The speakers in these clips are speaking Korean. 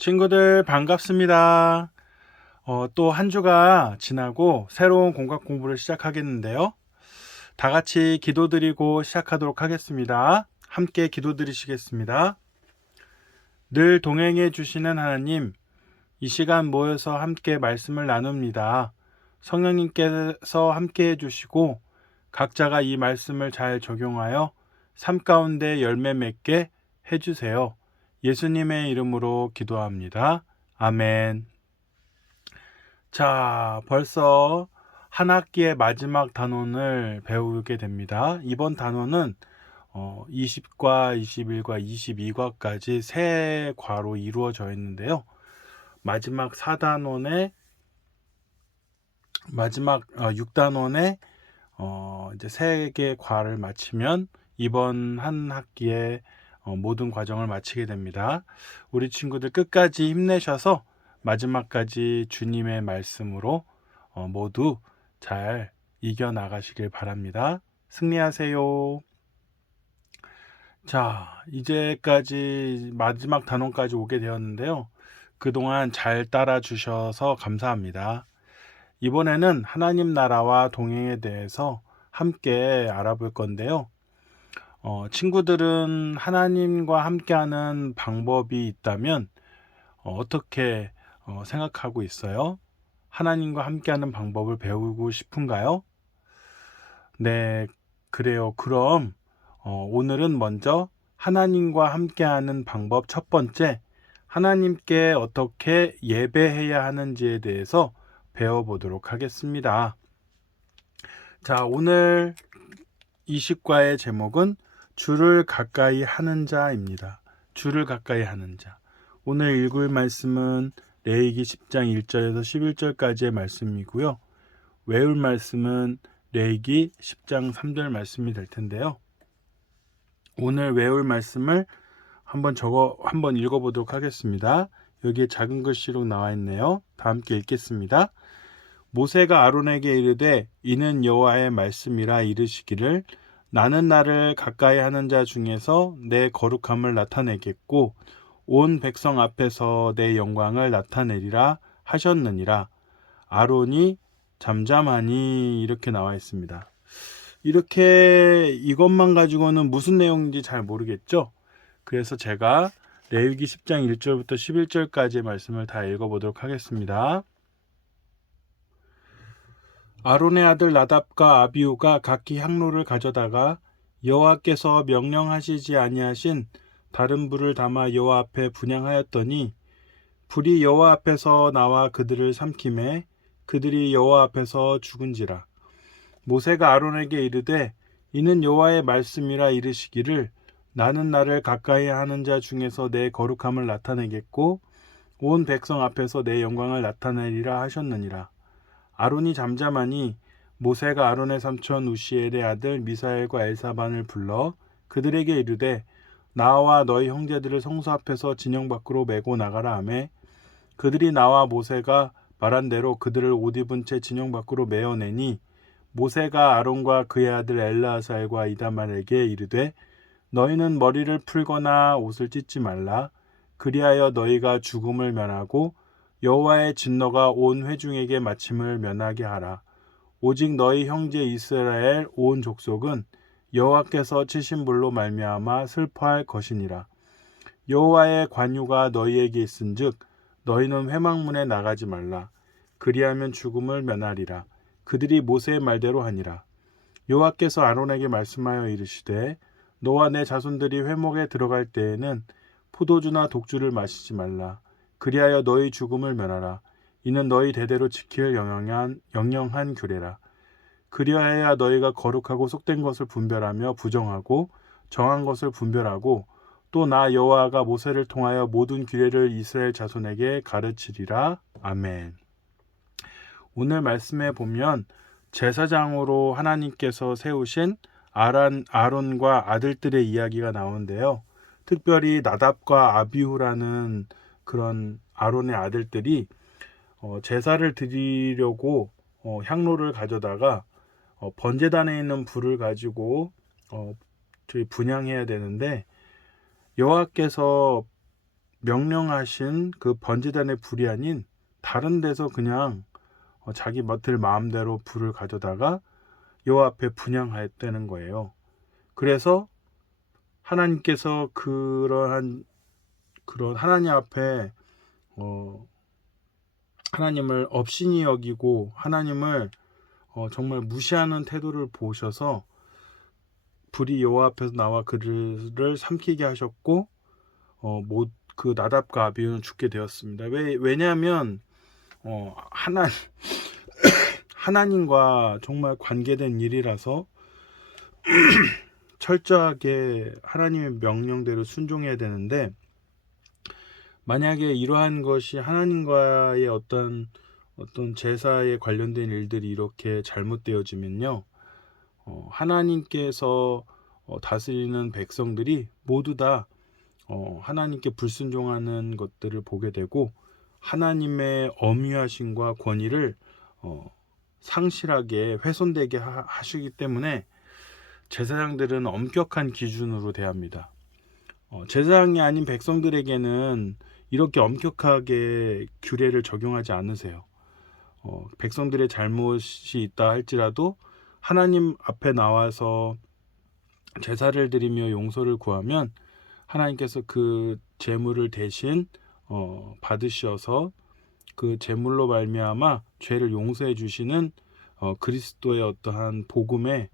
친구들 반갑습니다. 또 한 주가 지나고 새로운 공각 공부를 시작하겠는데요. 다 같이 기도드리고 시작하도록 하겠습니다. 함께 기도드리시겠습니다. 늘 동행해 주시는 하나님, 이 시간 모여서 함께 말씀을 나눕니다. 성령님께서 함께 해주시고 각자가 이 말씀을 잘 적용하여 삶 가운데 열매 맺게 해주세요. 예수님의 이름으로 기도합니다. 아멘. 자, 벌써 한 학기의 마지막 단원을 배우게 됩니다. 이번 단원은 20과, 21과, 22과까지 세 과로 이루어져 있는데요. 마지막 4단원의 마지막 6단원의 이제 세 개 과를 마치면 이번 한 학기에 모든 과정을 마치게 됩니다. 우리 친구들 끝까지 힘내셔서 마지막까지 주님의 말씀으로 모두 잘 이겨나가시길 바랍니다. 승리하세요. 자, 이제까지 마지막 단원까지 오게 되었는데요. 그동안 잘 따라 주셔서 감사합니다. 이번에는 하나님 나라와 동행에 대해서 함께 알아볼 건데요. 친구들은 하나님과 함께하는 방법이 있다면 어떻게 생각하고 있어요? 하나님과 함께하는 방법을 배우고 싶은가요? 네, 그래요. 그럼 오늘은 먼저 하나님과 함께하는 방법 첫 번째, 하나님께 어떻게 예배해야 하는지에 대해서 배워보도록 하겠습니다. 자, 오늘 20과의 제목은 주를 가까이 하는 자입니다. 주를 가까이 하는 자. 오늘 읽을 말씀은 레위기 10장 1절에서 11절까지의 말씀이고요. 외울 말씀은 레위기 10장 3절 말씀이 될 텐데요. 오늘 외울 말씀을 한번 읽어보도록 하겠습니다. 여기에 작은 글씨로 나와 있네요. 다 함께 읽겠습니다. 모세가 아론에게 이르되 이는 여호와의 말씀이라 이르시기를 나는 나를 가까이 하는 자 중에서 내 거룩함을 나타내겠고 온 백성 앞에서 내 영광을 나타내리라 하셨느니라. 아론이 잠잠하니 이렇게 나와 있습니다. 이렇게 이것만 가지고는 무슨 내용인지 잘 모르겠죠? 그래서 제가 레위기 10장 1절부터 11절까지의 말씀을 다 읽어보도록 하겠습니다. 아론의 아들 나답과 아비후가 각기 향로를 가져다가 여호와께서 명령하시지 아니하신 다른 불을 담아 여호와 앞에 분향하였더니 불이 여호와 앞에서 나와 그들을 삼키매 그들이 여호와 앞에서 죽은지라. 모세가 아론에게 이르되 이는 여호와의 말씀이라 이르시기를 나는 나를 가까이 하는 자 중에서 내 거룩함을 나타내겠고 온 백성 앞에서 내 영광을 나타내리라 하셨느니라. 아론이 잠잠하니 모세가 아론의 삼촌 우시엘의 아들 미사엘과 엘사반을 불러 그들에게 이르되 나와 너희 형제들을 성소 앞에서 진영 밖으로 메고 나가라 하매 그들이 나와 모세가 말한 대로 그들을 옷 입은 채 진영 밖으로 메어내니 모세가 아론과 그의 아들 엘르아살과 이다말에게 이르되 너희는 머리를 풀거나 옷을 찢지 말라. 그리하여 너희가 죽음을 면하고 여호와의 진노가 온 회중에게 마침을 면하게 하라. 오직 너희 형제 이스라엘 온 족속은 여호와께서 치신 불로 말미암아 슬퍼할 것이니라. 여호와의 관유가 너희에게 있은즉 너희는 회막문에 나가지 말라. 그리하면 죽음을 면하리라. 그들이 모세의 말대로 하니라. 여호와께서 아론에게 말씀하여 이르시되 너와 내 자손들이 회목에 들어갈 때에는 포도주나 독주를 마시지 말라. 그리하여 너희 죽음을 면하라. 이는 너희 대대로 지킬 영영한 규례라. 그리하여야 너희가 거룩하고 속된 것을 분별하며 부정하고 정한 것을 분별하고 또 나 여호와가 모세를 통하여 모든 규례를 이스라엘 자손에게 가르치리라. 아멘. 오늘 말씀에 보면 제사장으로 하나님께서 세우신 아론과 아들들의 이야기가 나오는데요. 특별히 나답과 아비후라는 그런 아론의 아들들이 제사를 드리려고 향로를 가져다가 번제단에 있는 불을 가지고 저희 분향해야 되는데 여호와께서 명령하신 그 번제단의 불이 아닌 다른 데서 그냥 자기 멋들 마음대로 불을 가져다가 여호와 앞에 분향하였다는 거예요. 그래서 하나님께서 그런 하나님 앞에 하나님을 업신이 여기고 하나님을 정말 무시하는 태도를 보셔서 불이 여호와 앞에서 나와 그들을 삼키게 하셨고 그 나답과 아비후는 죽게 되었습니다. 왜냐하면 하나님과 정말 관계된 일이라서 철저하게 하나님의 명령대로 순종해야 되는데, 만약에 이러한 것이 하나님과의 어떤 제사에 관련된 일들이 이렇게 잘못되어지면요, 하나님께서 다스리는 백성들이 모두 다 하나님께 불순종하는 것들을 보게 되고 하나님의 엄위하심과 권위를 상실하게 훼손되게 하시기 때문에 제사장들은 엄격한 기준으로 대합니다. 제사장이 아닌 백성들에게는 이렇게 엄격하게 규례를 적용하지 않으세요. 백성들의 잘못이 있다 할지라도 하나님 앞에 나와서 제사를 드리며 용서를 구하면 하나님께서 그 제물을 대신 받으셔서 그 제물로 말미암아 죄를 용서해 주시는 그리스도의 어떠한 복음의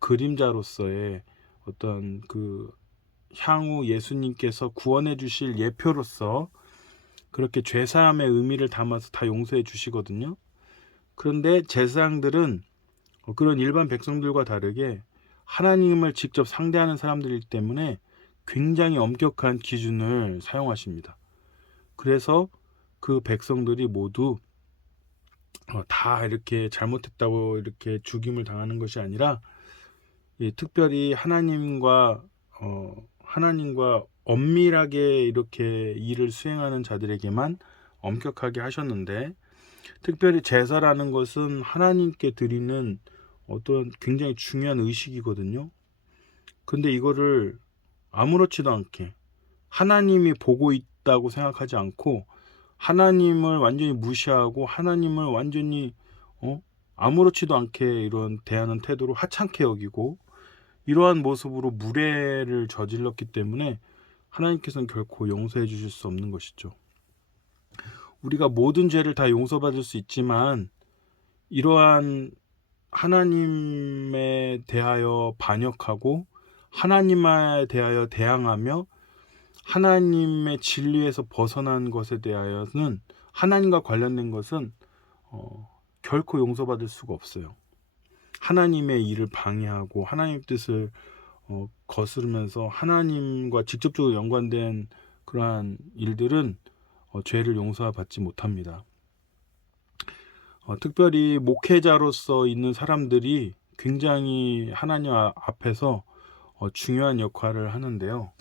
그림자로서의 어떤 그 향후 예수님께서 구원해 주실 예표로서 그렇게 죄사함의 의미를 담아서 다 용서해 주시거든요. 그런데 제사장들은 그런 일반 백성들과 다르게 하나님을 직접 상대하는 사람들이기 때문에 굉장히 엄격한 기준을 사용하십니다. 그래서 그 백성들이 모두 다 이렇게 잘못했다고 이렇게 죽임을 당하는 것이 아니라 특별히 하나님과 엄밀하게 이렇게 일을 수행하는 자들에게만 엄격하게 하셨는데, 특별히 제사라는 것은 하나님께 드리는 어떤 굉장히 중요한 의식이거든요. 근데 이거를 아무렇지도 않게 하나님이 보고 있다고 생각하지 않고 하나님을 완전히 무시하고 하나님을 완전히 아무렇지도 않게 이런 대하는 태도로 하찮게 여기고 이러한 모습으로 무례를 저질렀기 때문에 하나님께서는 결코 용서해 주실 수 없는 것이죠. 우리가 모든 죄를 다 용서받을 수 있지만 이러한 하나님에 대하여 반역하고 하나님에 대하여 대항하며 하나님의 진리에서 벗어난 것에 대하여는 하나님과 관련된 것은 결코 용서받을 수가 없어요. 하나님의 일을 방해하고 하나님의 뜻을 거스르면서 하나님과 직접적으로 연관된 그러한 일들은 죄를 용서받지 못합니다. 특별히 목회자로서 있는 사람들이 굉장히 하나님 앞에서 중요한 역할을 하는데요.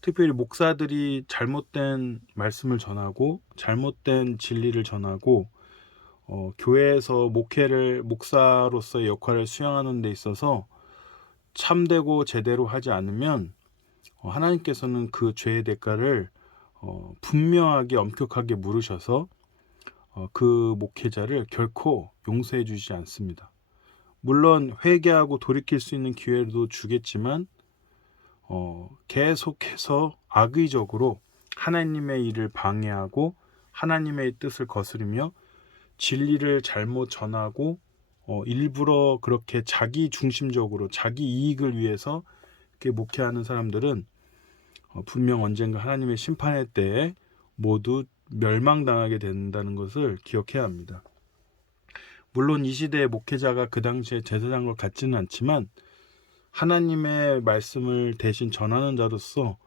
특별히 목사들이 잘못된 말씀을 전하고 잘못된 진리를 전하고 교회에서 목사로서의 역할을 수행하는 데 있어서 참되고 제대로 하지 않으면 하나님께서는 그 죄의 대가를 분명하게 엄격하게 물으셔서 그 목회자를 결코 용서해 주지 않습니다. 물론 회개하고 돌이킬 수 있는 기회도 주겠지만 계속해서 악의적으로 하나님의 일을 방해하고 하나님의 뜻을 거스르며 진리를 잘못 전하고 일부러 그렇게 자기 중심적으로 자기 이익을 위해서 이렇게 목회하는 사람들은 분명 언젠가 하나님의 심판의 때에 모두 멸망당하게 된다는 것을 기억해야 합니다. 물론 이 시대의 목회자가 그 당시에 제사장과 같지는 않지만 하나님의 말씀을 대신 전하는 자로서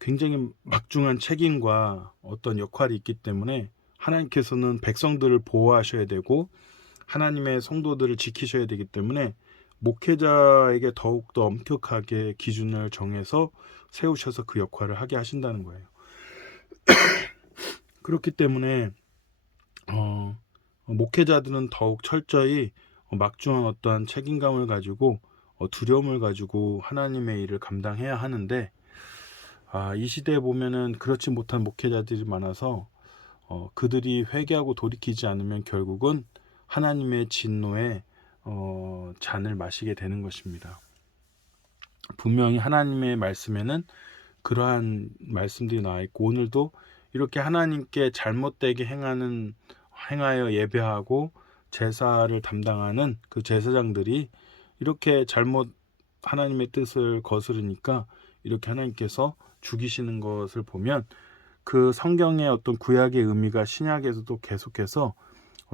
굉장히 막중한 책임과 어떤 역할이 있기 때문에 하나님께서는 백성들을 보호하셔야 되고 하나님의 성도들을 지키셔야 되기 때문에 목회자에게 더욱더 엄격하게 기준을 정해서 세우셔서 그 역할을 하게 하신다는 거예요. 그렇기 때문에 목회자들은 더욱 철저히 막중한 어떠한 책임감을 가지고 두려움을 가지고 하나님의 일을 감당해야 하는데 이 시대에 보면은 그렇지 못한 목회자들이 많아서 그들이 회개하고 돌이키지 않으면 결국은 하나님의 진노에 잔을 마시게 되는 것입니다. 분명히 하나님의 말씀에는 그러한 말씀들이 나와 있고, 오늘도 이렇게 하나님께 잘못되게 행하여 예배하고 제사를 담당하는 그 제사장들이 이렇게 잘못 하나님의 뜻을 거스르니까 이렇게 하나님께서 죽이시는 것을 보면, 그 성경의 어떤 구약의 의미가 신약에서도 계속해서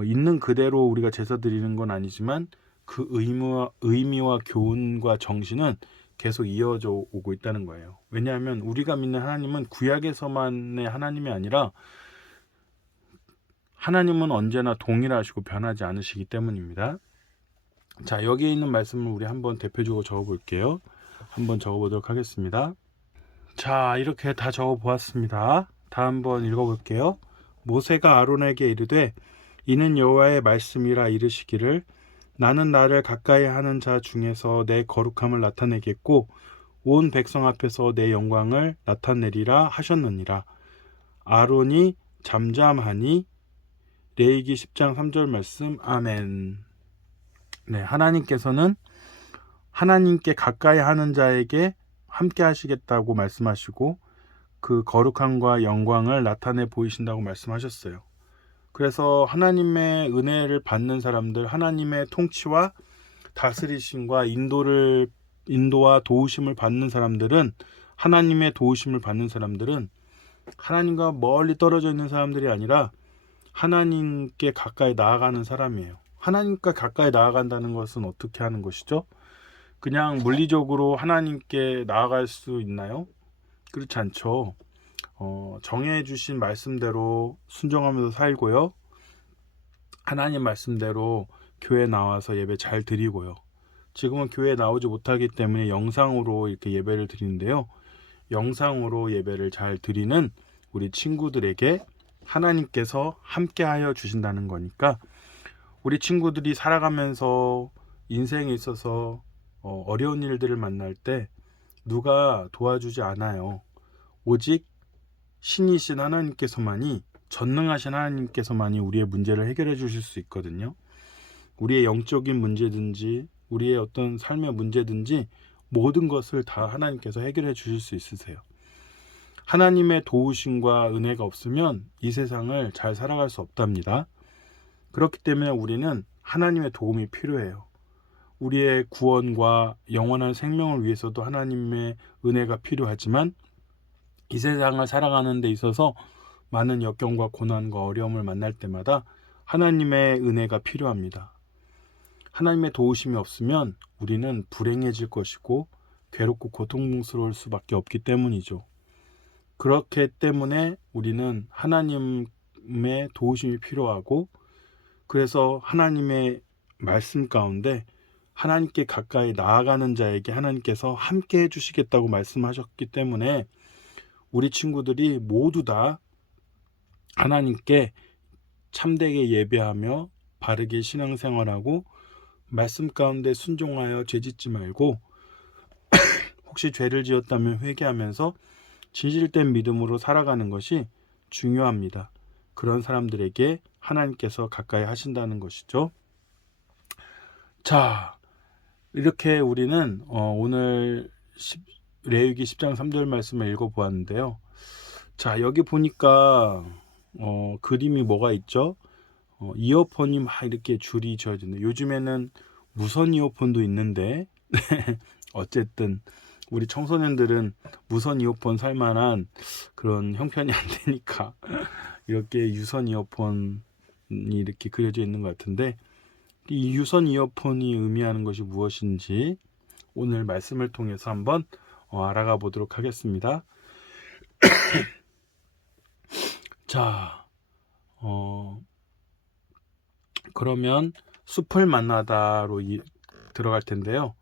있는 그대로 우리가 제사 드리는 건 아니지만 그 의미와 교훈과 정신은 계속 이어져 오고 있다는 거예요. 왜냐하면 우리가 믿는 하나님은 구약에서만의 하나님이 아니라 하나님은 언제나 동일하시고 변하지 않으시기 때문입니다. 자, 여기에 있는 말씀을 우리 한번 대표적으로 적어 볼게요. 한번 적어 보도록 하겠습니다. 자, 이렇게 다 적어 보았습니다. 다 한번 읽어 볼게요. 모세가 아론에게 이르되 이는 여호와의 말씀이라 이르시기를 나는 나를 가까이 하는 자 중에서 내 거룩함을 나타내겠고 온 백성 앞에서 내 영광을 나타내리라 하셨느니라. 아론이 잠잠하니. 레위기 10장 3절 말씀. 아멘. 네, 하나님께서는 하나님께 가까이 하는 자에게 함께 하시겠다고 말씀하시고 그 거룩함과 영광을 나타내 보이신다고 말씀하셨어요. 그래서 하나님의 은혜를 받는 사람들, 하나님의 통치와 다스리심과 인도와 도우심을 받는 사람들은, 하나님의 도우심을 받는 사람들은 하나님과 멀리 떨어져 있는 사람들이 아니라 하나님께 가까이 나아가는 사람이에요. 하나님과 가까이 나아간다는 것은 어떻게 하는 것이죠? 그냥 물리적으로 하나님께 나아갈 수 있나요? 그렇지 않죠. 정해주신 말씀대로 순종하면서 살고요. 하나님 말씀대로 교회 나와서 예배 잘 드리고요. 지금은 교회에 나오지 못하기 때문에 영상으로 이렇게 예배를 드리는데요. 영상으로 예배를 잘 드리는 우리 친구들에게 하나님께서 함께하여 주신다는 거니까, 우리 친구들이 살아가면서 인생에 있어서 어려운 일들을 만날 때 누가 도와주지 않아요. 오직 신이신 하나님께서만이, 전능하신 하나님께서만이 우리의 문제를 해결해 주실 수 있거든요. 우리의 영적인 문제든지 우리의 어떤 삶의 문제든지 모든 것을 다 하나님께서 해결해 주실 수 있으세요. 하나님의 도우심과 은혜가 없으면 이 세상을 잘 살아갈 수 없답니다. 그렇기 때문에 우리는 하나님의 도움이 필요해요. 우리의 구원과 영원한 생명을 위해서도 하나님의 은혜가 필요하지만 이 세상을 살아가는 데 있어서 많은 역경과 고난과 어려움을 만날 때마다 하나님의 은혜가 필요합니다. 하나님의 도우심이 없으면 우리는 불행해질 것이고 괴롭고 고통스러울 수밖에 없기 때문이죠. 그렇기 때문에 우리는 하나님의 도우심이 필요하고, 그래서 하나님의 말씀 가운데 하나님께 가까이 나아가는 자에게 하나님께서 함께 해주시겠다고 말씀하셨기 때문에 우리 친구들이 모두 다 하나님께 참되게 예배하며 바르게 신앙생활하고 말씀 가운데 순종하여 죄짓지 말고 혹시 죄를 지었다면 회개하면서 진실된 믿음으로 살아가는 것이 중요합니다. 그런 사람들에게 하나님께서 가까이 하신다는 것이죠. 자, 이렇게 우리는 오늘 레위기 10장 3절 말씀을 읽어보았는데요. 자, 여기 보니까 그림이 뭐가 있죠? 이어폰이 막 이렇게 줄이 지어져 있는데, 요즘에는 무선 이어폰도 있는데 어쨌든 우리 청소년들은 무선 이어폰 살 만한 그런 형편이 안 되니까 이렇게 유선 이어폰이 이렇게 그려져 있는 것 같은데, 이 유선 이어폰이 의미하는 것이 무엇인지 오늘 말씀을 통해서 한번 알아가 보도록 하겠습니다. 자, 그러면 숲을 만나다로 들어갈 텐데요.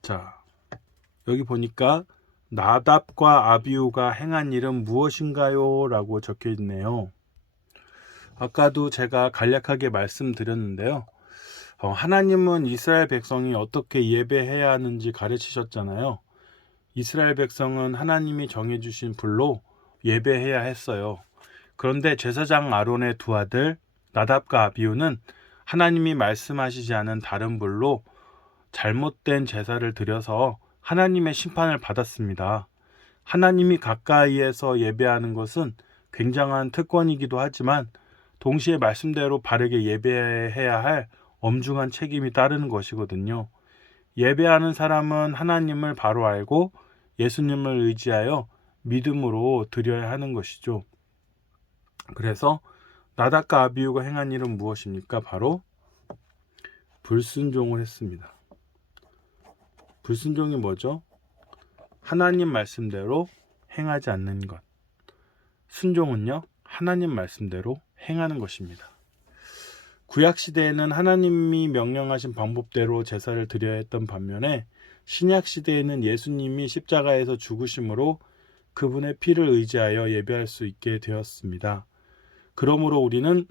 자, 여기 보니까 나답과 아비후가 행한 일은 무엇인가요? 라고 적혀 있네요. 아까도 제가 간략하게 말씀드렸는데요. 하나님은 이스라엘 백성이 어떻게 예배해야 하는지 가르치셨잖아요. 이스라엘 백성은 하나님이 정해주신 불로 예배해야 했어요. 그런데 제사장 아론의 두 아들 나답과 아비후는 하나님이 말씀하시지 않은 다른 불로 잘못된 제사를 드려서 하나님의 심판을 받았습니다. 하나님이 가까이에서 예배하는 것은 굉장한 특권이기도 하지만 동시에 말씀대로 바르게 예배해야 할 엄중한 책임이 따르는 것이거든요. 예배하는 사람은 하나님을 바로 알고 예수님을 의지하여 믿음으로 드려야 하는 것이죠. 그래서 나답과 아비후가 행한 일은 무엇입니까? 바로 불순종을 했습니다. 불순종이 뭐죠? 하나님 말씀대로 행하지 않는 것. 순종은요, 하나님 말씀대로 행하는 것입니다. 구약시대에는 하나님이 명령하신 방법대로 제사를 드려야 했던 반면에 신약시대에는 예수님이 십자가에서 죽으심으로 그분의 피를 의지하여 예배할 수 있게 되었습니다. 그러므로 우리는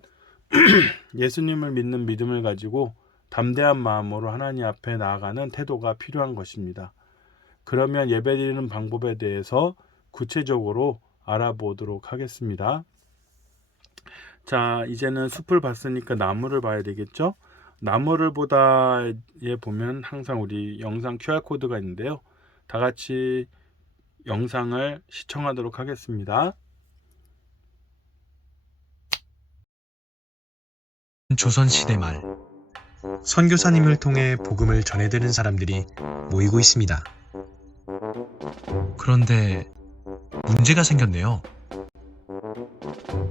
예수님을 믿는 믿음을 가지고 담대한 마음으로 하나님 앞에 나아가는 태도가 필요한 것입니다. 그러면 예배드리는 방법에 대해서 구체적으로 알아보도록 하겠습니다. 자, 이제는 숲을 봤으니까 나무를 봐야 되겠죠? 나무를 보다에 보면 항상 우리 영상 QR코드가 있는데요. 다 같이 영상을 시청하도록 하겠습니다. 조선시대 말 선교사님을 통해 복음을 전해드는 사람들이 모이고 있습니다. 그런데 문제가 생겼네요.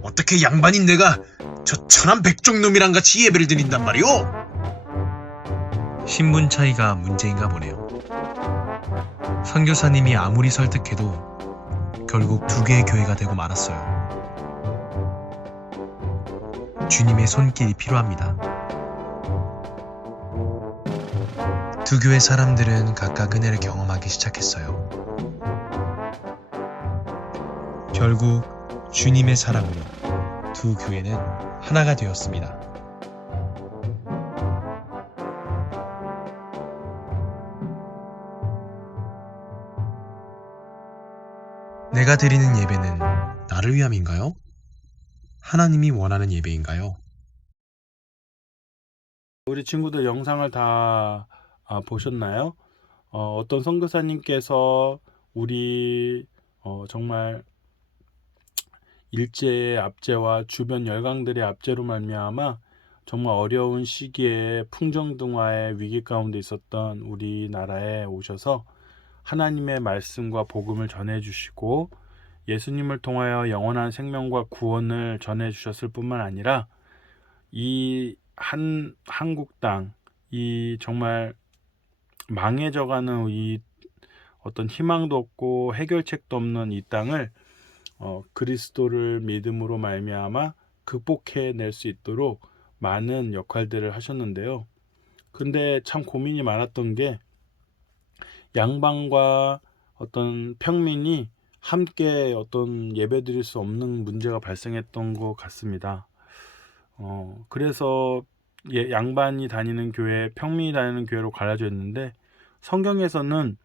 어떻게 양반인 내가 저 천한 백종놈이랑 같이 예배를 드린단 말이오? 신분 차이가 문제인가 보네요. 선교사님이 아무리 설득해도 결국 두 개의 교회가 되고 말았어요. 주님의 손길이 필요합니다. 두 교회 사람들은 각각 은혜를 경험하기 시작했어요. 결국 주님의 사랑으로 두 교회는 하나가 되었습니다. 내가 드리는 예배는 나를 위함인가요? 하나님이 원하는 예배인가요? 우리 친구들 영상을 다 보셨나요? 어떤 선교사님께서 우리 정말 일제의 압제와 주변 열강들의 압제로 말미암아 정말 어려운 시기에 풍정등화의 위기 가운데 있었던 우리나라에 오셔서 하나님의 말씀과 복음을 전해주시고 예수님을 통하여 영원한 생명과 구원을 전해주셨을 뿐만 아니라 이 한국 땅, 이 정말 망해져가는 이 어떤 희망도 없고 해결책도 없는 이 땅을 그리스도를 믿음으로 말미암아 극복해낼 수 있도록 많은 역할들을 하셨는데요. 근데 참 고민이 많았던 게 양반과 어떤 평민이 함께 어떤 예배드릴 수 없는 문제가 발생했던 것 같습니다. 그래서 양반이 다니는 교회, 평민이 다니는 교회로 갈라져 있는데 성경에서는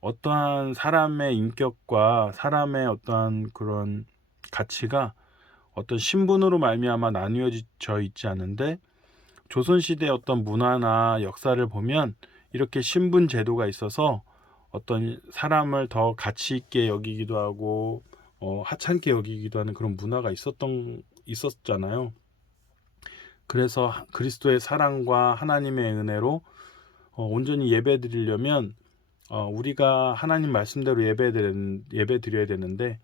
어떠한 사람의 인격과 사람의 어떠한 그런 가치가 어떤 신분으로 말미암아 나뉘어져 있지 않은데 조선시대의 어떤 문화나 역사를 보면 이렇게 신분 제도가 있어서 어떤 사람을 더 가치 있게 여기기도 하고 하찮게 여기기도 하는 그런 문화가 있었잖아요. 그래서 그리스도의 사랑과 하나님의 은혜로 온전히 예배드리려면 우리가 하나님 말씀대로 예배드려야 되는데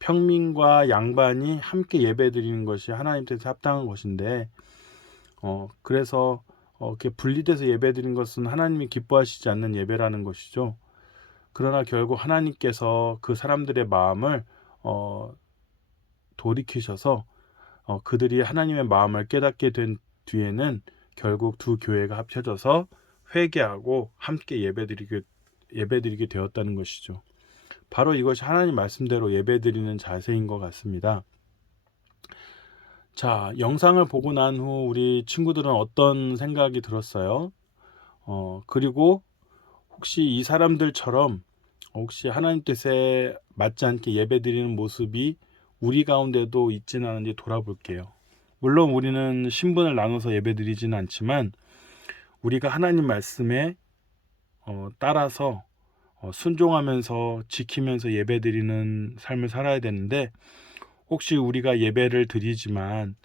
평민과 양반이 함께 예배드리는 것이 하나님께서 합당한 것인데 그래서 이렇게 분리돼서 예배드리는 것은 하나님이 기뻐하시지 않는 예배라는 것이죠. 그러나 결국 하나님께서 그 사람들의 마음을 돌이키셔서 그들이 하나님의 마음을 깨닫게 된 뒤에는 결국 두 교회가 합쳐져서 회개하고 함께 예배드리게 되었다는 것이죠. 바로 이것이 하나님 말씀대로 예배드리는 자세인 것 같습니다. 자, 영상을 보고 난 후 우리 친구들은 어떤 생각이 들었어요? 그리고 혹시 이 사람들처럼 혹시 하나님 뜻에 맞지 않게 예배드리는 모습이 우리 가운데도 있지는 않은지 돌아볼게요. 물론 우리는 신분을 나눠서 예배드리지는 않지만 우리가 하나님 말씀에 따라서 순종하면서 지키면서 예배드리는 삶을 살아야 되는데, 혹시 우리가 예배를 드리지만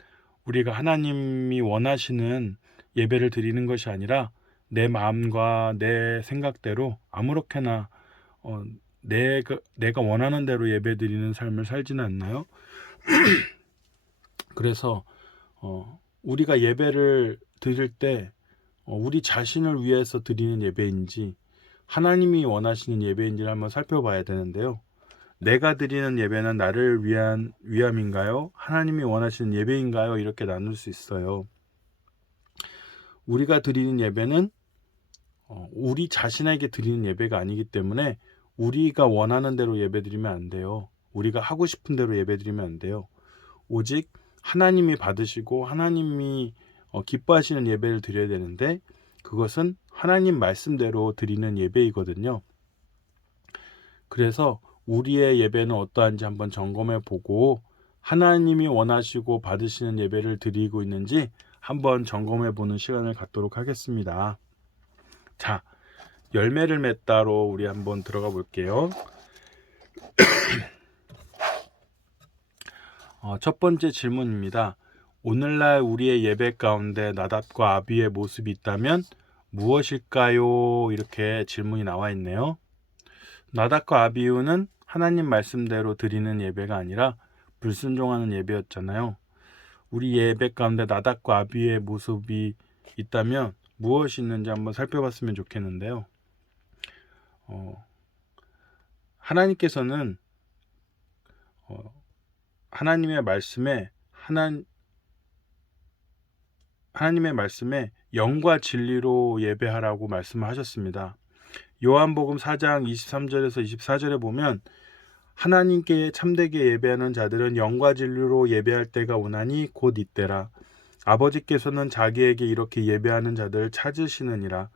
우리가 하나님이 원하시는 예배를 드리는 것이 아니라 내 마음과 내 생각대로 아무렇게나 내가 원하는 대로 예배드리는 삶을 살지는 않나요? 그래서 우리가 예배를 드릴 때 우리 자신을 위해서 드리는 예배인지 하나님이 원하시는 예배인지를 한번 살펴봐야 되는데요. 내가 드리는 예배는 나를 위함인가요? 하나님이 원하시는 예배인가요? 이렇게 나눌 수 있어요. 우리가 드리는 예배는 우리 자신에게 드리는 예배가 아니기 때문에 우리가 원하는 대로 예배드리면 안 돼요. 우리가 하고 싶은 대로 예배드리면 안 돼요. 오직 하나님이 받으시고 하나님이 기뻐하시는 예배를 드려야 되는데, 그것은 하나님 말씀대로 드리는 예배이거든요. 그래서 우리의 예배는 어떠한지 한번 점검해 보고 하나님이 원하시고 받으시는 예배를 드리고 있는지 한번 점검해 보는 시간을 갖도록 하겠습니다. 자, 열매를 맺다로 우리 한번 들어가 볼게요. 첫 번째 질문입니다. 오늘날 우리의 예배 가운데 나답과 아비의 모습이 있다면 무엇일까요? 이렇게 질문이 나와 있네요. 나답과 아비후는 하나님 말씀대로 드리는 예배가 아니라 불순종하는 예배였잖아요. 우리 예배 가운데 나답과 아비의 모습이 있다면 무엇이 있는지 한번 살펴봤으면 좋겠는데요. 하나님께서는 하나님의 말씀에 영과 진리로 예배하라고 말씀을 하셨습니다. 요한복음 4장 23절에서 24절에 보면 하나님께 참되게 예배하는 자들은 영과 진리로 예배할 때가 오나니 곧 이때라. 아버지께서는 자기에게 이렇게 예배하는 자들을 찾으시느니라.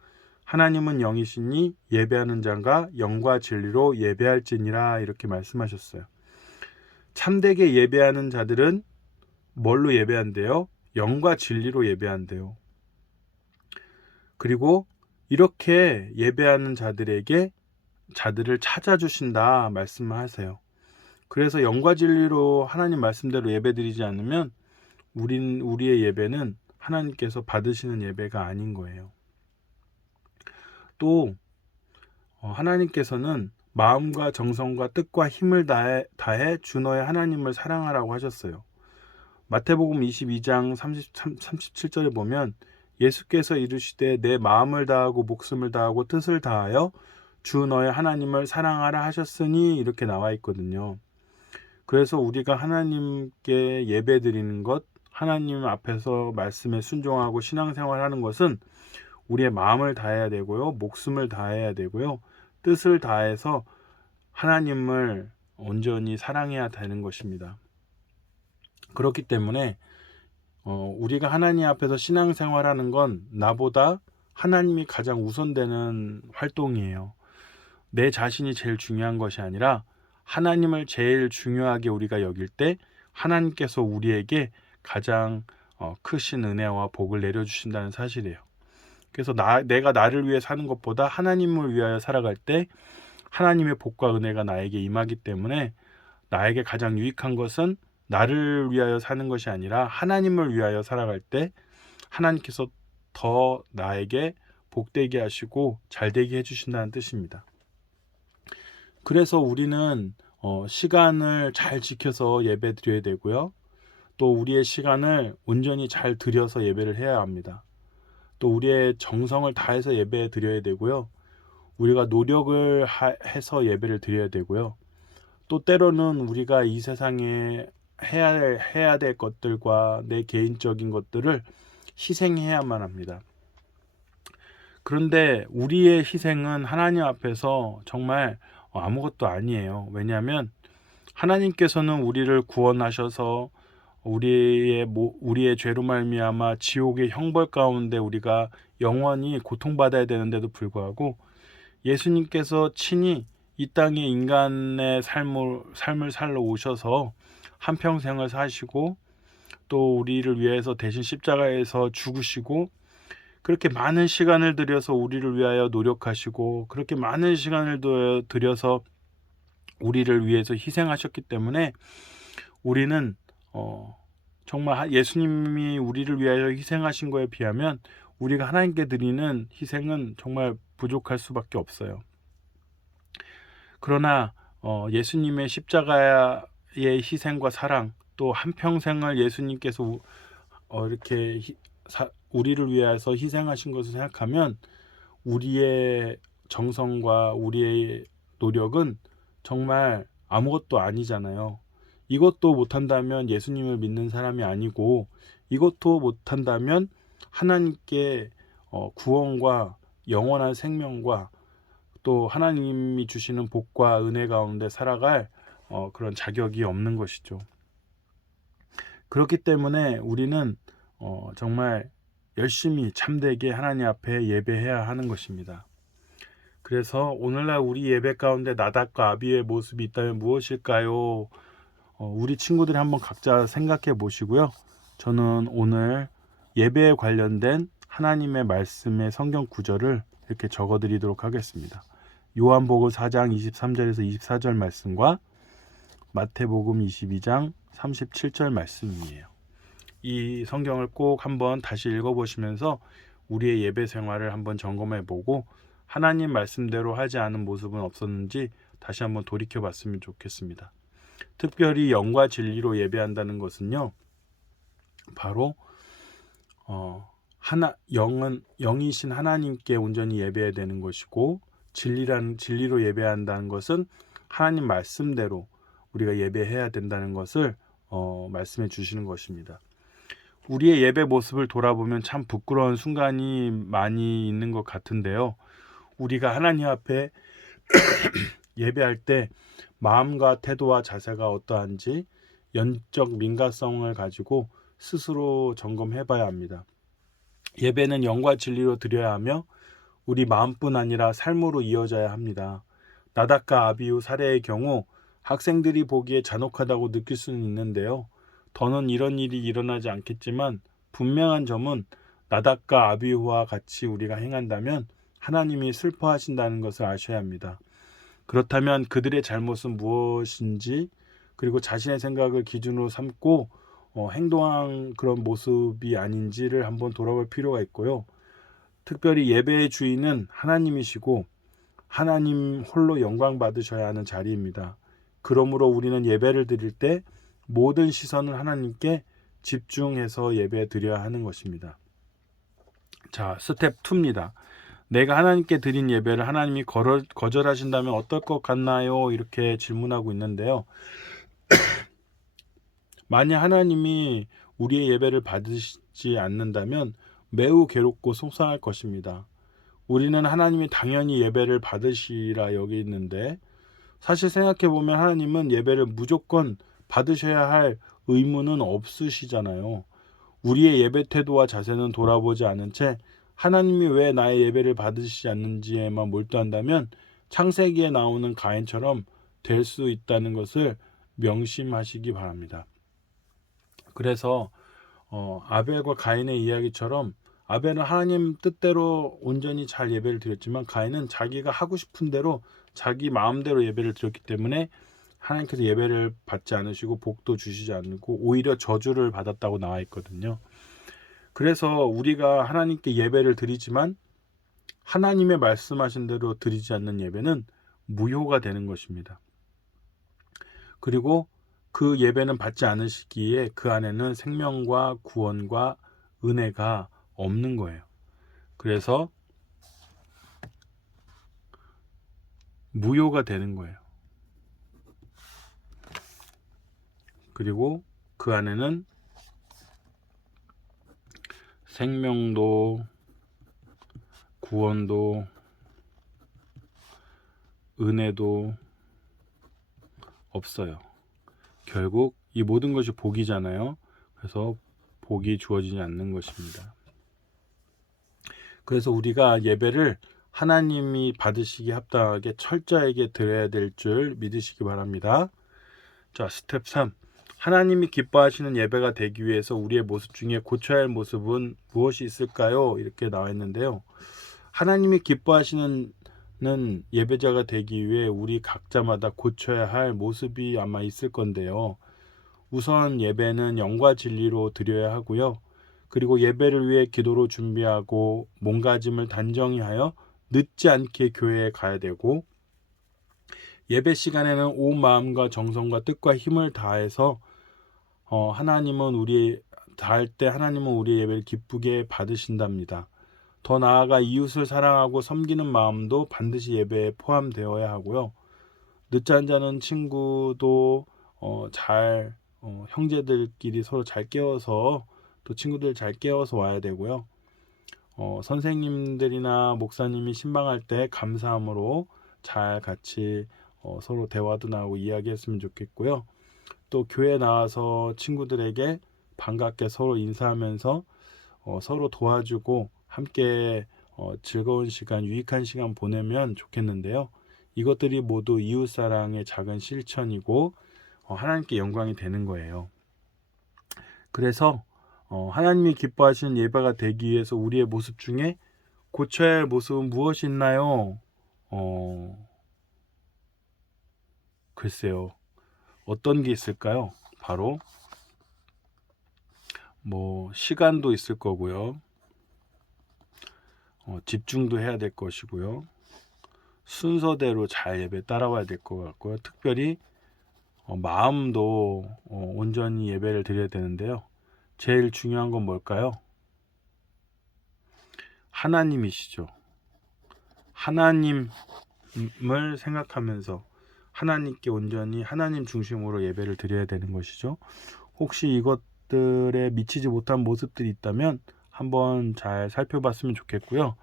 하나님은 영이시니 예배하는 자가 영과 진리로 예배할지니라. 이렇게 말씀하셨어요. 참되게 예배하는 자들은 뭘로 예배한대요? 영과 진리로 예배한대요. 그리고 이렇게 예배하는 자들을 찾아주신다 말씀하세요. 그래서 영과 진리로 하나님 말씀대로 예배드리지 않으면 우리의 예배는 하나님께서 받으시는 예배가 아닌 거예요. 또 하나님께서는 마음과 정성과 뜻과 힘을 다해 주 너의 하나님을 사랑하라고 하셨어요. 마태복음 22장 37절에 보면 예수께서 이르시되 내 마음을 다하고 목숨을 다하고 뜻을 다하여 주 너의 하나님을 사랑하라 하셨으니, 이렇게 나와 있거든요. 그래서 우리가 하나님께 예배드리는 것, 하나님 앞에서 말씀에 순종하고 신앙생활하는 것은 우리의 마음을 다해야 되고요, 목숨을 다해야 되고요, 뜻을 다해서 하나님을 온전히 사랑해야 되는 것입니다. 그렇기 때문에 우리가 하나님 앞에서 신앙생활하는 건 나보다 하나님이 가장 우선되는 활동이에요. 내 자신이 제일 중요한 것이 아니라 하나님을 제일 중요하게 우리가 여길 때 하나님께서 우리에게 가장 크신 은혜와 복을 내려주신다는 사실이에요. 그래서 내가 나를 위해 사는 것보다 하나님을 위하여 살아갈 때 하나님의 복과 은혜가 나에게 임하기 때문에 나에게 가장 유익한 것은 나를 위하여 사는 것이 아니라 하나님을 위하여 살아갈 때 하나님께서 더 나에게 복되게 하시고 잘되게 해주신다는 뜻입니다. 그래서 우리는 시간을 잘 지켜서 예배 드려야 되고요. 또 우리의 시간을 온전히 잘 들여서 예배를 해야 합니다. 또 우리의 정성을 다해서 예배 드려야 되고요. 우리가 노력을 해서 예배를 드려야 되고요. 또 때로는 우리가 이 세상에 해야 될 것들과 내 개인적인 것들을 희생해야만 합니다. 그런데 우리의 희생은 하나님 앞에서 정말 아무것도 아니에요. 왜냐하면 하나님께서는 우리를 구원하셔서 우리의 죄로 말미암아 지옥의 형벌 가운데 우리가 영원히 고통받아야 되는데도 불구하고 예수님께서 친히 이 땅에 인간의 삶을 살러 오셔서 한평생을 사시고 또 우리를 위해서 대신 십자가에서 죽으시고 그렇게 많은 시간을 들여서 우리를 위하여 노력하시고 그렇게 많은 시간을 들여서 우리를 위해서 희생하셨기 때문에 우리는 정말 예수님이 우리를 위하여 희생하신 거에 비하면 우리가 하나님께 드리는 희생은 정말 부족할 수밖에 없어요. 그러나 예수님의 십자가의 희생과 사랑 또 한평생을 예수님께서 이렇게 우리를 위해서 희생하신 것을 생각하면 우리의 정성과 우리의 노력은 정말 아무것도 아니잖아요. 이것도 못한다면 예수님을 믿는 사람이 아니고 이것도 못한다면 하나님께 구원과 영원한 생명과 또 하나님이 주시는 복과 은혜 가운데 살아갈 그런 자격이 없는 것이죠. 그렇기 때문에 우리는 정말 열심히 참되게 하나님 앞에 예배해야 하는 것입니다. 그래서 오늘날 우리 예배 가운데 나답과 아비의 모습이 있다면 무엇일까요? 우리 친구들이 한번 각자 생각해 보시고요. 저는 오늘 예배에 관련된 하나님의 말씀의 성경 구절을 이렇게 적어 드리도록 하겠습니다. 요한복음 4장 23절에서 24절 말씀과 마태복음 22장 37절 말씀이에요. 이 성경을 꼭 한번 다시 읽어보시면서 우리의 예배 생활을 한번 점검해보고 하나님 말씀대로 하지 않은 모습은 없었는지 다시 한번 돌이켜봤으면 좋겠습니다. 특별히 영과 진리로 예배한다는 것은요, 바로 영이신 하나님께 온전히 예배해야 되는 것이고 진리로 예배한다는 것은 하나님 말씀대로 우리가 예배해야 된다는 것을 말씀해 주시는 것입니다. 우리의 예배 모습을 돌아보면 참 부끄러운 순간이 많이 있는 것 같은데요. 우리가 하나님 앞에 예배할 때 마음과 태도와 자세가 어떠한지 영적 민감성을 가지고 스스로 점검해 봐야 합니다. 예배는 영과 진리로 드려야 하며 우리 마음뿐 아니라 삶으로 이어져야 합니다. 나답과 아비후 사례의 경우 학생들이 보기에 잔혹하다고 느낄 수는 있는데요. 더는 이런 일이 일어나지 않겠지만 분명한 점은 나답과 아비후와 같이 우리가 행한다면 하나님이 슬퍼하신다는 것을 아셔야 합니다. 그렇다면 그들의 잘못은 무엇인지 그리고 자신의 생각을 기준으로 삼고 행동한 그런 모습이 아닌지를 한번 돌아볼 필요가 있고요. 특별히 예배의 주인은 하나님이시고 하나님 홀로 영광 받으셔야 하는 자리입니다. 그러므로 우리는 예배를 드릴 때 모든 시선을 하나님께 집중해서 예배 드려야 하는 것입니다. 자, 스텝 2입니다. 내가 하나님께 드린 예배를 하나님이 거절하신다면 어떨 것 같나요? 이렇게 질문하고 있는데요. 만약 하나님이 우리의 예배를 받으시지 않는다면 매우 괴롭고 속상할 것입니다. 우리는 하나님이 당연히 예배를 받으시라 여기는데 사실 생각해보면 하나님은 예배를 무조건 받으셔야 할 의무는 없으시잖아요. 우리의 예배 태도와 자세는 돌아보지 않은 채 하나님이 왜 나의 예배를 받으시지 않는지에만 몰두한다면 창세기에 나오는 가인처럼 될 수 있다는 것을 명심하시기 바랍니다. 그래서 아벨과 가인의 이야기처럼 아벨은 하나님 뜻대로 온전히 잘 예배를 드렸지만 가인은 자기가 하고 싶은 대로 자기 마음대로 예배를 드렸기 때문에 하나님께서 예배를 받지 않으시고 복도 주시지 않고 오히려 저주를 받았다고 나와 있거든요. 그래서 우리가 하나님께 예배를 드리지만 하나님의 말씀하신 대로 드리지 않는 예배는 무효가 되는 것입니다. 그리고 그 예배는 받지 않으시기에 그 안에는 생명과 구원과 은혜가 없는 거예요. 그래서 무효가 되는 거예요. 그리고 그 안에는 생명도 구원도 은혜도 없어요. 결국 이 모든 것이 복이잖아요. 그래서 복이 주어지지 않는 것입니다. 그래서 우리가 예배를 하나님이 받으시기 합당하게 철저하게 드려야 될 줄 믿으시기 바랍니다. 자, 스텝 3. 하나님이 기뻐하시는 예배가 되기 위해서 우리의 모습 중에 고쳐야 할 모습은 무엇이 있을까요? 이렇게 나와 있는데요. 하나님이 기뻐하시는 예배자가 되기 위해 우리 각자마다 고쳐야 할 모습이 아마 있을 건데요. 우선 예배는 영과 진리로 드려야 하고요. 그리고 예배를 위해 기도로 준비하고 몸가짐을 단정히 하여 늦지 않게 교회에 가야 되고, 예배 시간에는 온 마음과 정성과 뜻과 힘을 다해서 하나님은 우리의 예배를 기쁘게 받으신답니다. 더 나아가 이웃을 사랑하고 섬기는 마음도 반드시 예배에 포함되어야 하고요. 늦잠 자는 친구도 형제들끼리 서로 잘 깨워서, 또 친구들 잘 깨워서 와야 되고요. 선생님들이나 목사님이 신방할 때 감사함으로 잘 같이 서로 대화도 나오고 이야기했으면 좋겠고요. 또 교회 나와서 친구들에게 반갑게 서로 인사하면서 서로 도와주고 함께 즐거운 시간, 유익한 시간 보내면 좋겠는데요. 이것들이 모두 이웃사랑의 작은 실천이고 하나님께 영광이 되는 거예요. 그래서 하나님이 기뻐하시는 예배가 되기 위해서 우리의 모습 중에 고쳐야 할 모습은 무엇이 있나요? 글쎄요. 어떤 게 있을까요? 바로 시간도 있을 거고요. 집중도 해야 될 것이고요. 순서대로 잘 예배 따라와야 될 것 같고요. 특별히 마음도 온전히 예배를 드려야 되는데요. 제일 중요한 건 뭘까요? 하나님이시죠. 하나님을 생각하면서 하나님께 온전히 하나님 중심으로 예배를 드려야 되는 것이죠. 혹시 이것들에 미치지 못한 모습들이 있다면 한번 잘 살펴봤으면 좋겠고요.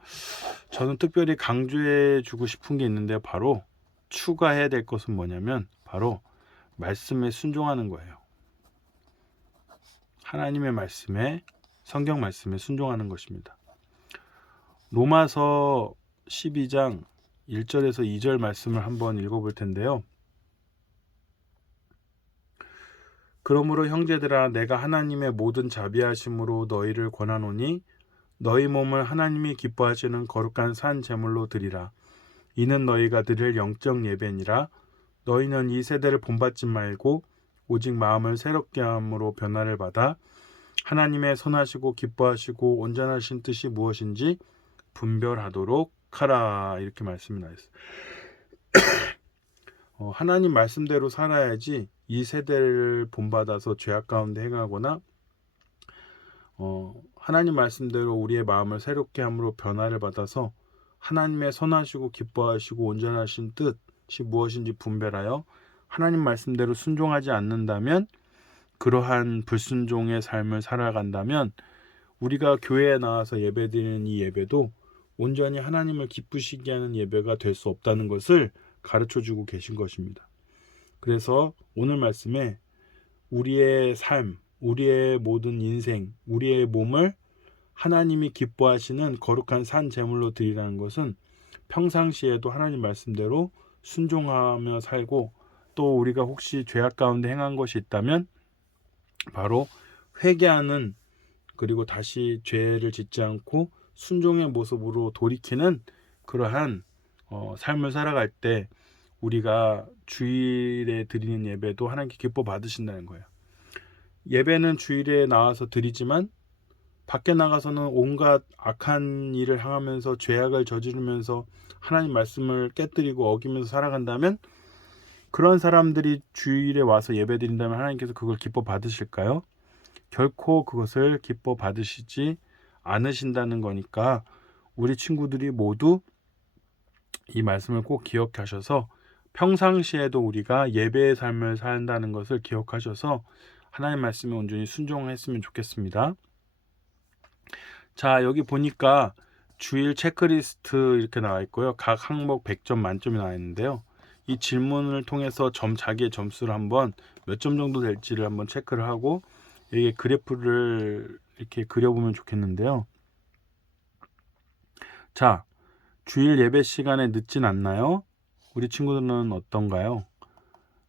저는 특별히 강조해 주고 싶은 게 있는데요. 바로 추가해야 될 것은 뭐냐면 바로 말씀에 순종하는 거예요. 하나님의 말씀에, 성경 말씀에 순종하는 것입니다. 로마서 12장 1절에서 2절 말씀을 한번 읽어볼 텐데요. 그러므로 형제들아, 내가 하나님의 모든 자비하심으로 너희를 권하노니 너희 몸을 하나님이 기뻐하시는 거룩한 산 제물로 드리라. 이는 너희가 드릴 영적 예배니라. 너희는 이 세대를 본받지 말고 오직 마음을 새롭게 함으로 변화를 받아 하나님의 선하시고 기뻐하시고 온전하신 뜻이 무엇인지 분별하도록 하라. 이렇게 말씀이 나와 있어요. 하나님 말씀대로 살아야지 이 세대를 본받아서 죄악 가운데 행하거나 하나님 말씀대로 우리의 마음을 새롭게 함으로 변화를 받아서 하나님의 선하시고 기뻐하시고 온전하신 뜻이 무엇인지 분별하여 하나님 말씀대로 순종하지 않는다면, 그러한 불순종의 삶을 살아간다면 우리가 교회에 나와서 예배드리는 이 예배도 온전히 하나님을 기쁘시게 하는 예배가 될 수 없다는 것을 가르쳐주고 계신 것입니다. 그래서 오늘 말씀에 우리의 삶, 우리의 모든 인생, 우리의 몸을 하나님이 기뻐하시는 거룩한 산 제물로 드리라는 것은 평상시에도 하나님 말씀대로 순종하며 살고, 또 우리가 혹시 죄악 가운데 행한 것이 있다면 바로 회개하는, 그리고 다시 죄를 짓지 않고 순종의 모습으로 돌이키는 그러한 삶을 살아갈 때 우리가 주일에 드리는 예배도 하나님께 기뻐 받으신다는 거예요. 예배는 주일에 나와서 드리지만 밖에 나가서는 온갖 악한 일을 행하면서 죄악을 저지르면서 하나님 말씀을 깨뜨리고 어기면서 살아간다면, 그런 사람들이 주일에 와서 예배 드린다면 하나님께서 그걸 기뻐 받으실까요? 결코 그것을 기뻐 받으시지 않으신다는 거니까 우리 친구들이 모두 이 말씀을 꼭 기억하셔서 평상시에도 우리가 예배의 삶을 산다는 것을 기억하셔서 하나님 말씀에 온전히 순종했으면 좋겠습니다. 자, 여기 보니까 주일 체크리스트 이렇게 나와 있고요. 각 항목 100점 만점이 나와 있는데요. 이 질문을 통해서 자기의 점수를 한번 몇 점 정도 될지를 한번 체크를 하고 여기에 그래프를 이렇게 그려보면 좋겠는데요. 자, 주일 예배 시간에 늦진 않나요? 우리 친구들은 어떤가요?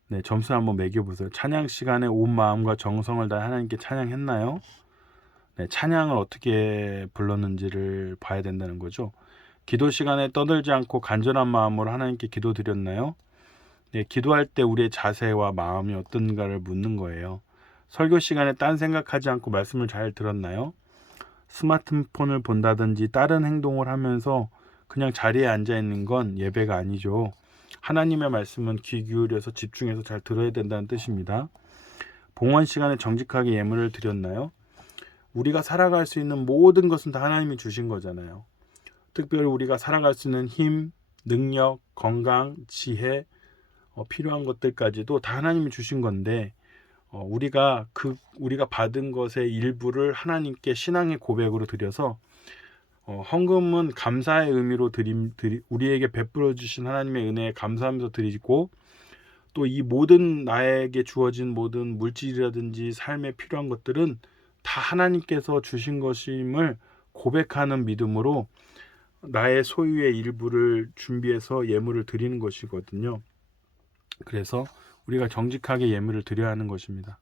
네, 점수 한번 매겨보세요. 찬양 시간에 온 마음과 정성을 다해 하나님께 찬양했나요? 네, 찬양을 어떻게 불렀는지를 봐야 된다는 거죠. 기도 시간에 떠들지 않고 간절한 마음으로 하나님께 기도드렸나요? 네, 기도할 때 우리의 자세와 마음이 어떤가를 묻는 거예요. 설교 시간에 딴 생각하지 않고 말씀을 잘 들었나요? 스마트폰을 본다든지 다른 행동을 하면서 그냥 자리에 앉아 있는 건 예배가 아니죠. 하나님의 말씀은 귀 기울여서 집중해서 잘 들어야 된다는 뜻입니다. 봉헌 시간에 정직하게 예물을 드렸나요? 우리가 살아갈 수 있는 모든 것은 다 하나님이 주신 거잖아요. 특별히 우리가 살아갈 수 있는 힘, 능력, 건강, 지혜, 필요한 것들까지도 다 하나님이 주신 건데 우리가 받은 것의 일부를 하나님께 신앙의 고백으로 드려서 헌금은 감사의 의미로 우리에게 베풀어 주신 하나님의 은혜에 감사하면서 드리고, 또 이 모든 나에게 주어진 모든 물질이라든지 삶에 필요한 것들은 다 하나님께서 주신 것임을 고백하는 믿음으로 나의 소유의 일부를 준비해서 예물을 드리는 것이거든요. 그래서 우리가 정직하게 예물을 드려야 하는 것입니다.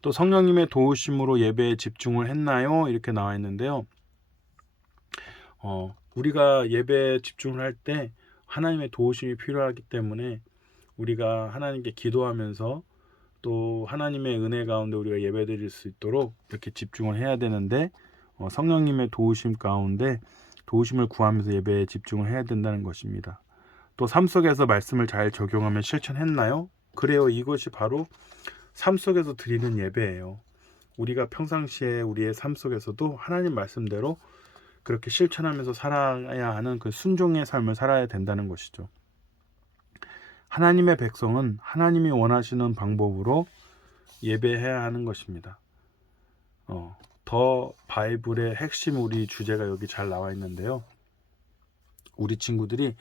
또 성령님의 도우심으로 예배에 집중을 했나요? 이렇게 나와 있는데요. 우리가 예배에 집중을 할 때 하나님의 도우심이 필요하기 때문에 우리가 하나님께 기도하면서 또 하나님의 은혜 가운데 우리가 예배 드릴 수 있도록 이렇게 집중을 해야 되는데 성령님의 도우심 가운데 도우심을 구하면서 예배에 집중을 해야 된다는 것입니다. 또 삶 속에서 말씀을 잘 적용하며 실천했나요? 그래요. 이것이 바로 삶 속에서 드리는 예배예요. 우리가 평상시에 우리의 삶 속에서도 하나님 말씀대로 그렇게 실천하면서 살아야 하는 그 순종의 삶을 살아야 된다는 것이죠. 하나님의 백성은 하나님이 원하시는 방법으로 예배해야 하는 것입니다. 더 바이블의 핵심 우리 주제가 여기 잘 나와 있는데요. 우리 친구들이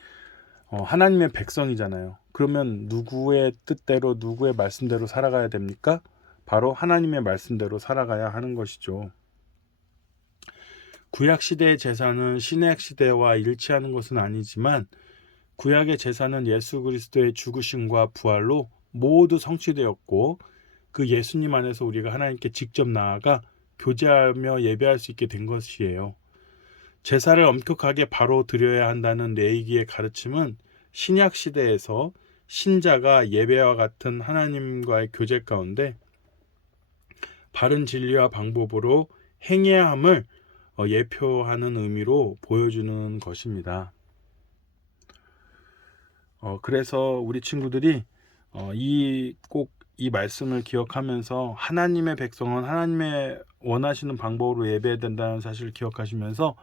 하나님의 백성이잖아요. 그러면 누구의 뜻대로 누구의 말씀대로 살아가야 됩니까? 바로 하나님의 말씀대로 살아가야 하는 것이죠. 구약 시대의 제사는 신약 시대와 일치하는 것은 아니지만 구약의 제사는 예수 그리스도의 죽으심과 부활로 모두 성취되었고 그 예수님 안에서 우리가 하나님께 직접 나아가 교제하며 예배할 수 있게 된 것이에요. 제사를 엄격하게 바로 드려야 한다는 레위기의 가르침은 신약 시대에서 신자가 예배와 같은 하나님과의 교제 가운데 바른 진리와 방법으로 행해야 함을 예표하는 의미로 보여주는 것입니다. 그래서 우리 친구들이 꼭 이 말씀을 기억하면서 하나님의 백성은 하나님의 원하시는 방법으로 예배해야 된다는 사실을 기억하시면서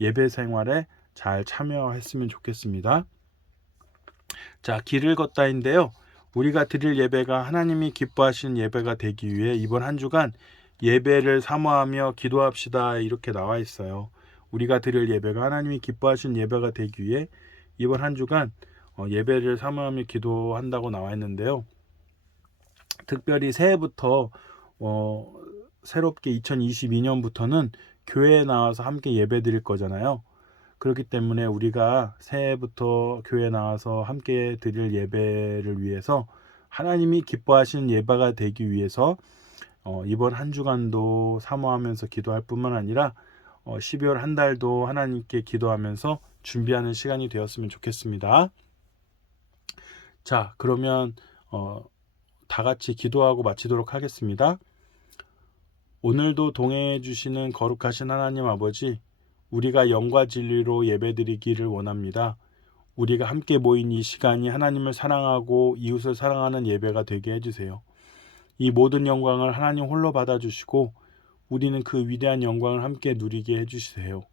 예배 생활에 잘 참여했으면 좋겠습니다. 자, 길을 걷다인데요. 우리가 드릴 예배가 하나님이 기뻐하시는 예배가 되기 위해 이번 한 주간 예배를 사모하며 기도합시다 이렇게 나와 있어요. 우리가 드릴 예배가 하나님이 기뻐하시는 예배가 되기 위해 이번 한 주간 예배를 사모하며 기도한다고 나와 있는데요. 특별히 새해부터 새롭게 2022년부터는 교회에 나와서 함께 예배 드릴 거잖아요. 그렇기 때문에 우리가 새해부터 교회에 나와서 함께 드릴 예배를 위해서 하나님이 기뻐하시는 예배가 되기 위해서 이번 한 주간도 사모하면서 기도할 뿐만 아니라 12월 한 달도 하나님께 기도하면서 준비하는 시간이 되었으면 좋겠습니다. 자, 그러면 다 같이 기도하고 마치도록 하겠습니다. 오늘도 동행해 주시는 거룩하신 하나님 아버지, 우리가 영과 진리로 예배드리기를 원합니다. 우리가 함께 모인 이 시간이 하나님을 사랑하고 이웃을 사랑하는 예배가 되게 해주세요. 이 모든 영광을 하나님 홀로 받아주시고 우리는 그 위대한 영광을 함께 누리게 해주세요.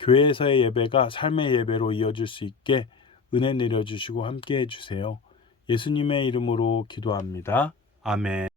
교회에서의 예배가 삶의 예배로 이어질 수 있게 은혜 내려주시고 함께 해주세요. 예수님의 이름으로 기도합니다. 아멘.